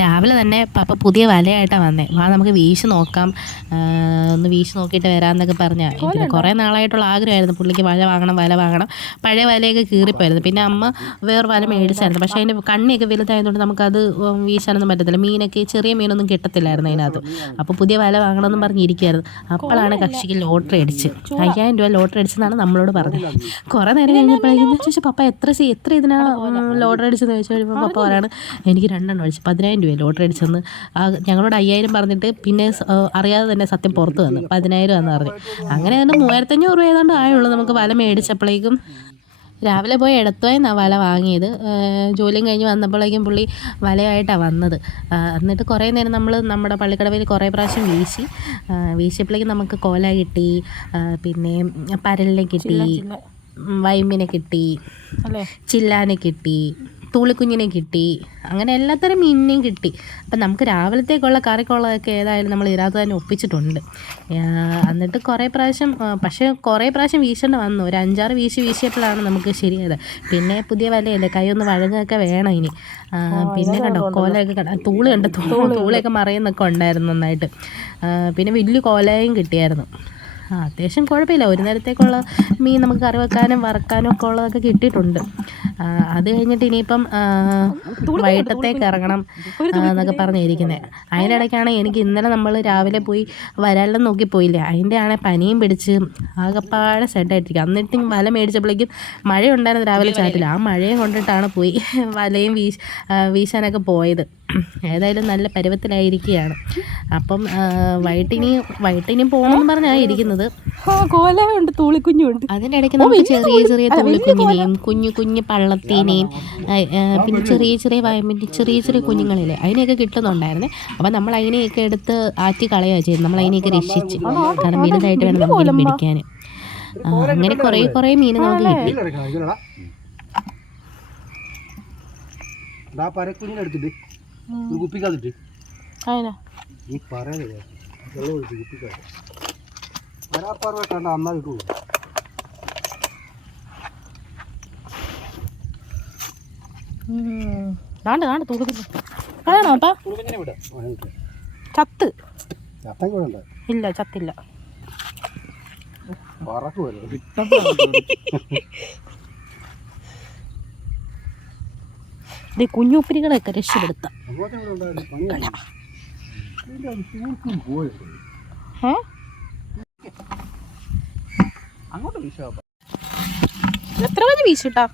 രാവിലെ തന്നെ പപ്പ പുതിയ വലയായിട്ടാണ് വന്നത്. വാ നമുക്ക് വീശി നോക്കാം, ഒന്ന് വീശി നോക്കിയിട്ട് വരാമെന്നൊക്കെ പറഞ്ഞാൽ ഇതിന് കുറേ നാളായിട്ടുള്ള ആഗ്രഹമായിരുന്നു പുള്ളിക്ക്. വല വാങ്ങണം. പഴയ വലയൊക്കെ കീറിപ്പോയിരുന്നു. പിന്നെ അമ്മ വേറെ വല മേടിച്ചായിരുന്നു. പക്ഷേ അതിൻ്റെ കണ്ണിയൊക്കെ വലുതായതുകൊണ്ട് നമുക്കത് വീശാനൊന്നും പറ്റത്തില്ല. മീനൊക്കെ ചെറിയ മീനൊന്നും കിട്ടത്തില്ലായിരുന്നു അതിനകത്ത്. അപ്പോൾ പുതിയ വല വാങ്ങണമെന്നും പറഞ്ഞിരിക്കുകയായിരുന്നു. അപ്പോഴാണ് കക്ഷിക്ക് ലോട്ടറി അടിച്ച് 5000 രൂപ ലോട്ടറി അടിച്ചെന്നാണ് നമ്മളോട് പറഞ്ഞത്. കുറേ നേരം കഴിഞ്ഞപ്പോഴേക്കും ഞാൻ ചോദിച്ചു, പപ്പ എത്ര ഇതിനാണ് ലോട്ടറി അടിച്ചെന്ന് ചോദിച്ചു കഴിയുമ്പോൾ പപ്പ പറയാണ്, എനിക്ക് 2 എണ്ണം അടിച്ചു 10,000 രൂപ ലോട്ടറി അടിച്ചെന്ന്. ഞങ്ങളോട് 5000 പറഞ്ഞിട്ട് പിന്നെ അറിയാതെ തന്നെ സത്യം പുറത്ത് വന്നു 10,000 എന്ന് പറഞ്ഞു. അങ്ങനെ തന്നെ 3500 രൂപ ഏതാണ്ട് ആയുള്ളൂ നമുക്ക് വല മേടിച്ചപ്പോഴേക്കും. രാവിലെ പോയി എടത്തുവായിന്നാണ് വല വാങ്ങിയത്. ജോലിയും കഴിഞ്ഞ് വന്നപ്പോഴേക്കും പുള്ളി വലയായിട്ടാണ് വന്നത്. എന്നിട്ട് കുറേ നേരം നമ്മൾ നമ്മുടെ പള്ളിക്കടവിൽ കുറേ പ്രാവശ്യം വീശിയപ്പോഴേക്കും നമുക്ക് കോല കിട്ടി, പിന്നെ പരലിനെ കിട്ടി, വൈമ്പിനെ കിട്ടി, ചില്ലാനെ കിട്ടി, തൂളിക്കുഞ്ഞിനെ കിട്ടി, അങ്ങനെ എല്ലാത്തരം മീനിനെയും കിട്ടി. അപ്പം നമുക്ക് രാവിലത്തേക്കുള്ള കറിക്കുള്ളതൊക്കെ ഏതായാലും നമ്മൾ ഇതിനകത്ത് തന്നെ ഒപ്പിച്ചിട്ടുണ്ട്. എന്നിട്ട് കുറേ പ്രാവശ്യം വീശേണ്ട വന്നു. ഒരു 5-6 വീശിയപ്പോഴാണ് നമുക്ക് ശരിയായത്. പിന്നെ പുതിയ വലയല്ലേ, കൈ ഒന്ന് വഴങ്ങൊക്കെ വേണം ഇനി. പിന്നെ കണ്ടോ കോലയൊക്കെ തൂളിയൊക്കെ മറയുന്നൊക്കെ ഉണ്ടായിരുന്നു നന്നായിട്ട്. പിന്നെ വലിയ കോലയും കിട്ടിയായിരുന്നു. അത്യാവശ്യം കുഴപ്പമില്ല. ഒരു നേരത്തേക്കുള്ള മീൻ നമുക്ക് കറി വെക്കാനും വറക്കാനും ഒക്കെ ഉള്ളതൊക്കെ കിട്ടിയിട്ടുണ്ട്. അത് കഴിഞ്ഞിട്ട് ഇനിയിപ്പം വൈകിട്ടത്തേക്ക് ഇറങ്ങണം എന്നൊക്കെ പറഞ്ഞിരിക്കുന്നത്. അതിനിടയ്ക്കാണ് എനിക്ക് ഇന്നലെ നമ്മൾ രാവിലെ പോയി വരാലെല്ലാം നോക്കി പോയില്ലേ, അതിൻ്റെ ആണെങ്കിൽ പനിയും പിടിച്ച് ആകെപ്പാടെ സെറ്റായിട്ടിരിക്കുക. എന്നിട്ടും വല മേടിച്ചപ്പോഴേക്കും മഴ ഉണ്ടായിരുന്നു രാവിലെ ചാറ്റിൽ. ആ മഴയും കൊണ്ടിട്ടാണ് പോയി വലയും വീശാനൊക്കെ പോയത്. ഏതായാലും നല്ല പരുവത്തിലായിരിക്കുകയാണ്. അപ്പം വൈകിട്ടിനി പോകണമെന്ന് പറഞ്ഞാണ് ഇരിക്കുന്നത്. കോലയുണ്ട്, തൂളിക്കുഞ്ഞുണ്ട്. അതിൻ്റെ ഇടയ്ക്ക് നമുക്ക് ചെറിയ തൂളിക്കുഞ്ഞിനെയും കുഞ്ഞു പള്ളത്തിനെയും പിന്നെ ചെറിയ വയമ്പിൻ്റെ ചെറിയ കുഞ്ഞുങ്ങളില്ലേ അതിനെയൊക്കെ കിട്ടുന്നുണ്ടായിരുന്നേ. അപ്പം നമ്മൾ അതിനെയൊക്കെ എടുത്ത് ആറ്റി കളയുകയാണ് ചെയ്യുന്നത്. നമ്മൾ അതിനെയൊക്കെ രക്ഷിച്ച്, കാരണം വലുതായിട്ട് വേണം നമുക്ക് പിടിക്കാൻ. അങ്ങനെ കുറേ മീൻ നമുക്ക് കിട്ടി. ചത്ത് ഇല്ല, ചത്തില്ല. കുഞ്ഞുപ്പിരികളെയൊക്കെ രക്ഷപ്പെടുത്താം. എത്ര മതി വീശിട്ടാ?